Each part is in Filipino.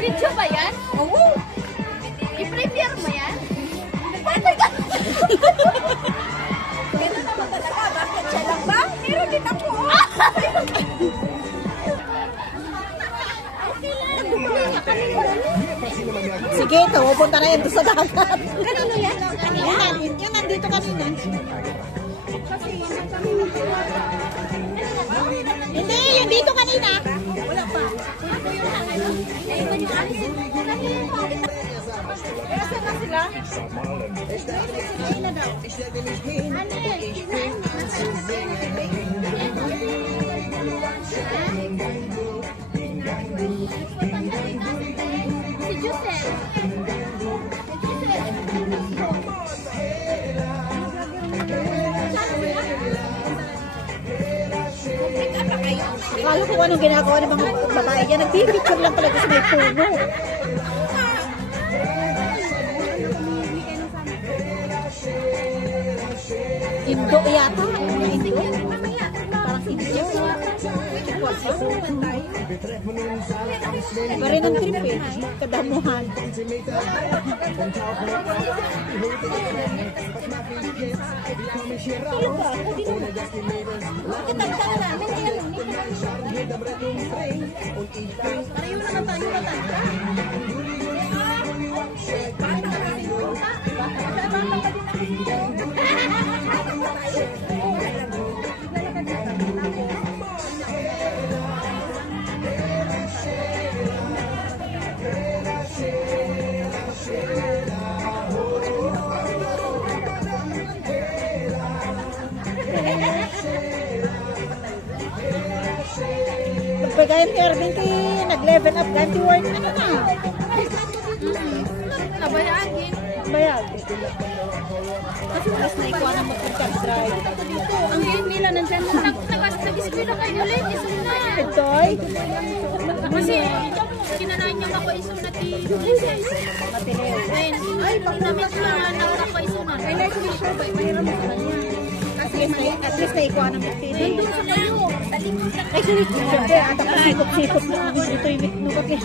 Video ba yan? Oo. I-premiere mo yan? Ganun naman talaga. Bakit siya lang ba? Meron din ako. Sige, ito. Pupunta na yan doon sa dagat. Kanino yan? Yung nandito kanina. Hindi, yung dito kanina. Wala pa. Kasi na sila? Si Joseph. Akala ko anong ginagawa ng mga babae yan. Nagpipicture lang talaga sa may puno. Indo yata. Indo. Parang Indo. Iba rin ang trip eh. Kadamuhan. Pagpagayan ni Erwin nag-level up ganti work ano na? Nabayagin. Bayag. Kasi mas naikuha na mag-drive. Ang game nila nandyan. Nag-isipin kayo ulit. Isun na. Ito'y? Kasi kinanain niya ako isun na ti-Matilis. Ay, namin siya na ako isun na. Ay, like me sure ba? Mahirap mo sa kanya. At least naikuha na mag-drive. Nandun sa kayo. Ay, siyempre, at ang sikot-sikot na dito yung mitnubag eh.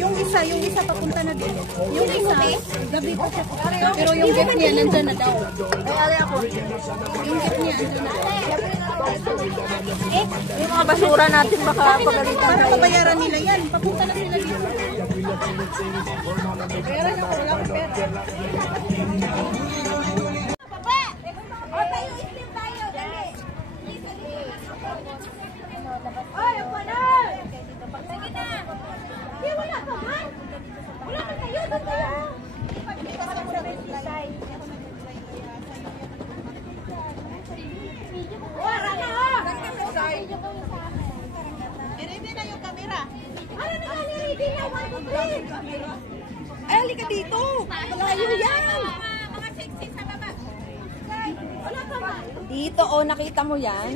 Yung isa papunta na dito. Yung isa, gabi pa siya. Pero yung gate niya nandyan na daw. Ay, ako. Yung gate niya nandyan na daw. Yung mga basura natin baka pagalitan. Para pabayaran nila yan. Papunta na sila dito. Bayaran ako, wala akong pera. Ay, halika dito. Malayo yan. Dito, oh, nakita mo yan?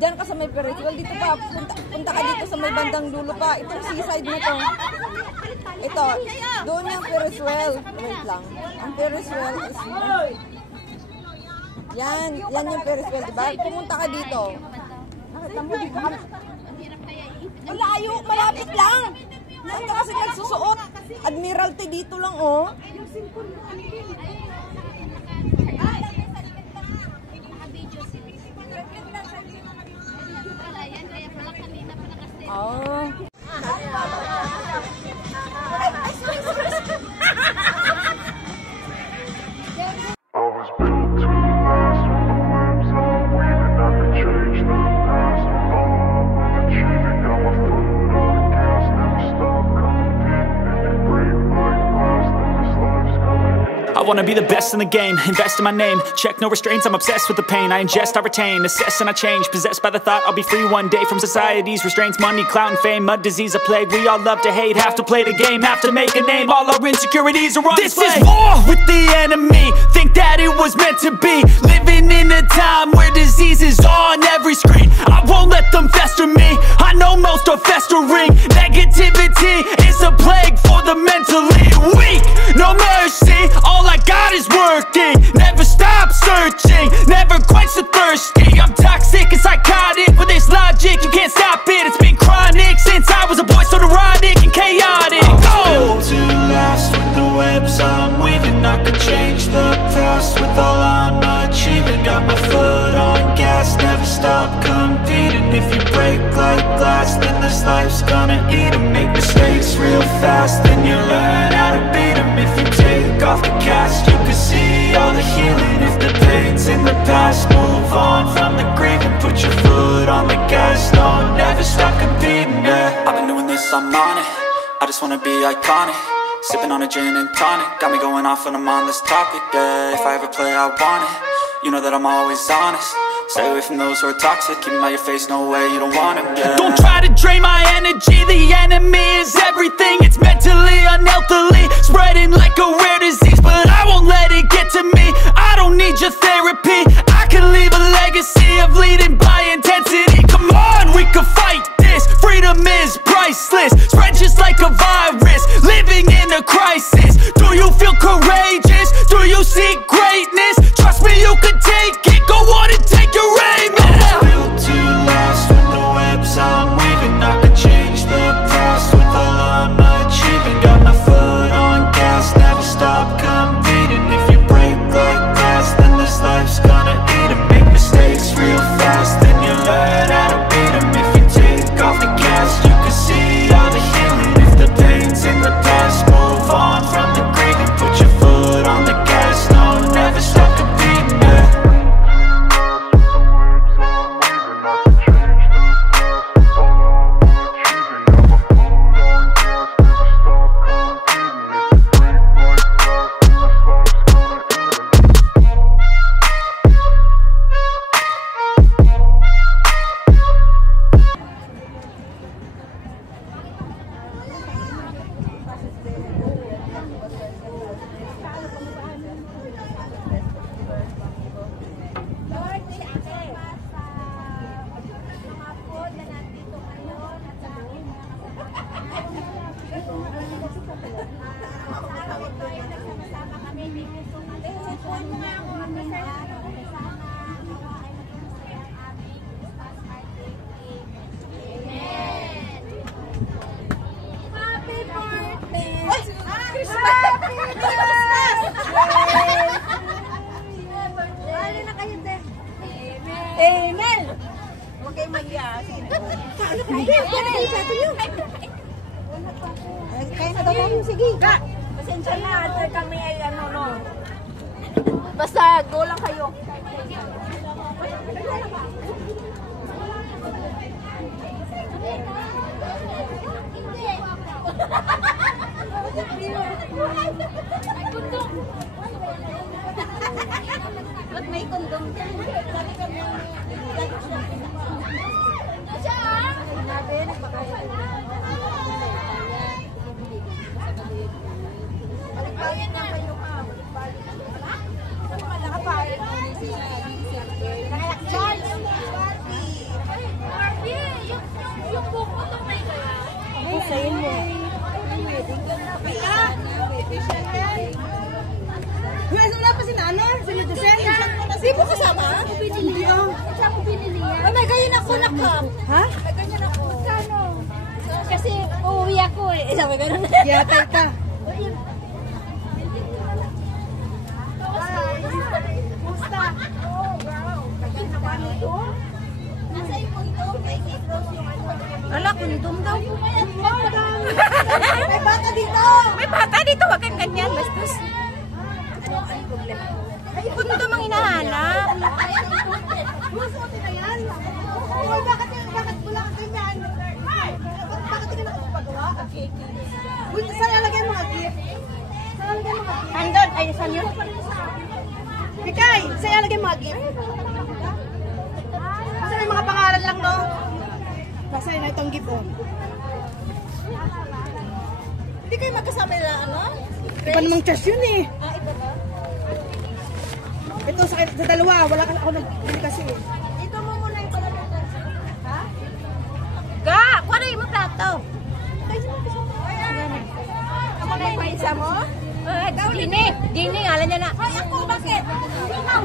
Diyan ka sa may Ferris wheel. Dito pa, punta ka dito sa may bandang dulo pa. Itong seaside na to. Ito, doon yung Ferris wheel. Wait lang. Ang Ferris wheel is... Yan yung Ferris wheel, diba? Pumunta ka dito. Nakita mo dito. Ang layo, malapit lang. Saan ka kasi nagsusuot? Admiralty dito lang, oh. Oh. I wanna be the best in the game, invest in my name. Check no restraints, I'm obsessed with the pain. I ingest, I retain, assess and I change. Possessed by the thought I'll be free one day from society's restraints. Money, clout and fame, mud, disease, a plague. We all love to hate, have to play the game, have to make a name. All our insecurities are on display. This is war with the enemy, think that it was meant to be. Living in a time where disease is on every screen. I won't let them fester me, I know most are festering. Negativity is a plague for the mentally weak. No mercy, all I got is working. Never stop searching, never quench the thirsty. I'm toxic and psychotic, with this logic you can't stop it. It's been chronic since I was a boy, so neurotic and chaotic. Built to last with the webs I'm weaving. I could change the past with all I'm achieving. Got my foot on gas, never stop competing. If you break like glass, then this life's gonna eat 'em. Make mistakes real fast, then you learn how to beat 'em. If you take off the cast, you can see all the healing. If the pain's in the past, move on from the grave and put your foot on the gas. No, never stop competing, yeah. I've been doing this, I'm on it. I just wanna be iconic. Sipping on a gin and tonic, got me going off when I'm on this topic, yeah. If I ever play, I want it. You know that I'm always honest. Stay away from those who are toxic. Keep them out your face, no way, you don't want them, yeah. Don't try to drain my energy, the enemy is everything. It's mentally, unhealthily, spreading like a rare disease. But I won't let it get to me, I don't need your therapy. I can leave a legacy of leading by intensity. Come on, we can fight this, freedom is priceless. Spread just like a virus, living in a crisis. Do you feel courageous? Do you seek greatness? Trust me, you can take it, go on and take your aim, yeah. Built to last with the webs I'm weaving. I could change the past with all I'm achieving. Got my foot on gas, never stop competing. If you break like glass, then this life's gonna eat 'em. Make mistakes real fast, then you learn how to beat 'em. If you take off the cast, you can see all the healing. If the pain's in the past, move on from the grave and put your foot on the gas. No, never stop competing, yeah. Amen! Huwag kayong mag-iya. Hindi, kaya na daw kami. Sige. Pasensya na. After kami ay ano, no. Basta, go lang kayo. Ba't may kondom dyan? Siya! Nabi, nagpakain. sabi ganun. Yatay ka. Ala, kundom daw. May bata dito! May bata dito, wag kang ganyan, bastos. Kundom ang hinahanap. Uy, bakit wala ka ganyan? Bakit hindi na nakapagawa? Uy, saan nalagay mga gift? Saan nalagay mga gift? Andon, ay, saan yun? Pikay, saan nalagay mga gift? Kasi may mga pangalan lang, no? Basta na itong gift, oh. Hindi kayo magkasama nila, ano? Iba namang church yun, eh. Ah, iba ba? Ito, sa dalawa, wala ka ako nag-bili kasi, eh. Dito mo muna yung palamutan. Ha? Ga, kuha na yung plato. Ako na yung paisa mo? Dini, Dini, alam niya na. Ay, ako, bakit? Ikaw.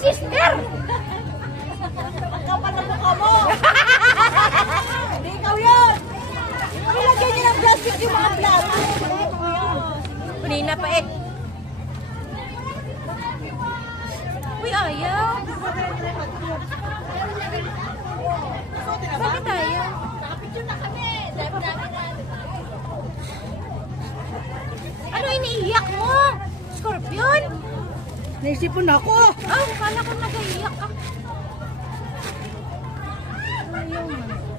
Sister! Kapal na mukha mo! Hindi ikaw yun! Nilagyan niya ng plastic yung mga plato. Kanina pa eh. Uy, ayaw. Bakit ayaw? Ano iniiyak mo? Scorpion? Naisipon ako! Oh, kala ko nag-iiyak ka. Ayaw man.